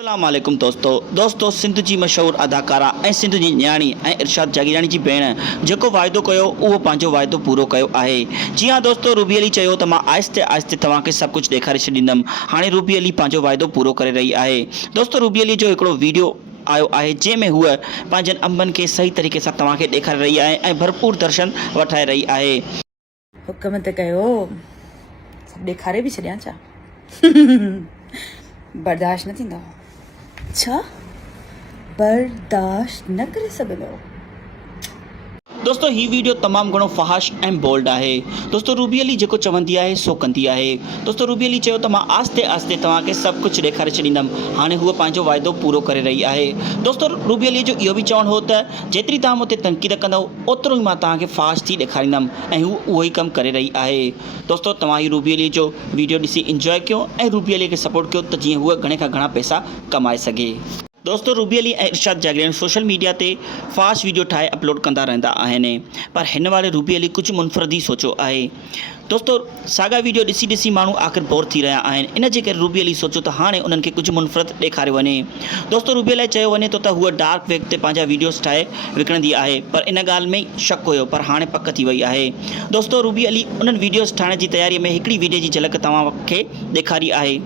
अस्सलाम वालेकुम दोस्तों सिंध जी मशहूर अदाकारा ऐं सिंध जी न्याणी ऐं इरशाद जागीरानी जी भेण जेको वाइदो कयो उहो पंहिंजो वाइदो पूरो कयो आहे। जी हाँ दोस्तों, रूबी अली चयो त मां आहिस्ते आहिस्ते तव्हांखे सभु कुझु ॾेखारे छॾींदमि। हाणे रूबी अली पंहिंजो वाइदो पूरो करे रही आहे। दोस्तों रूबी अली जो हिकिड़ो वीडियो आयो आहे जंहिंमें हूअ पंहिंजनि अंबनि खे सही तरीक़े सां तव्हांखे ॾेखारे रही आहे ऐं भरपूर दर्शन वठाए रही आहे। हुकम त कयो, सभु ॾेखारे बि छॾियां छा? बर्दाश्त न थींदो छा? बर्दाश्त न करे सघंदो? दोस्तों ही वीडियो तमामु घणो फ़हाश ऐं बोल्ड आहे। दोस्तों रूबी अली जेको चवंदी आहे सो कंदी आहे। दोस्तों रूबी अली चयो त मां आहिस्ते आहिस्ते तव्हांखे सभु कुझु ॾेखारे छॾींदमि। हाणे हूअ पंहिंजो वाइदो पूरो करे रही आहे। दोस्तों रूबी अली जो इहो बि चवणु हो त जेतिरी तव्हां मूं ते तनक़ीद कंदव ओतिरो ई मां तव्हांखे फ़हाश थी ॾेखारींदमि ऐं हू उहो ई कमु करे रही आहे। दोस्तों तव्हां ही रूबी अली जो वीडियो ॾिसी इंजॉय कयो ऐं रूबी अली खे सपोर्ट कयो त जीअं हूअ घणे खां घणा पैसा कमाए सघे। दोस्तों रूबी अली ऐं इरशाद जागीरानी सोशल मीडिया ते फ़ास्ट वीडियो ठाहे अपलोड कंदा रहंदा आहिनि, पर हिन वारे रूबी अली कुझु मुनफ़रद ई सोचो आहे। दोस्तों साॻा वीडियो ॾिसी ॾिसी माण्हू आख़िर बोर थी रहिया आहिनि। इन जे करे रूबी अली सोचियो त हाणे उन्हनि खे कुझु मुनफ़रद ॾेखारियो वञे। दोस्तों रूबी अली चयो वञे थो त हूअ डार्क वेब ते पंहिंजा वीडियोस ठाहे विकिणंदी आहे, पर इन ॻाल्हि में ई शक हुयो, पर हाणे पक थी वई आहे। दोस्तों रूबी अली उन्हनि वीडियोस ठाहिण जी तयारीअ में हिकिड़ी वीडियो जी झलक तव्हांखे ॾेखारी आहे।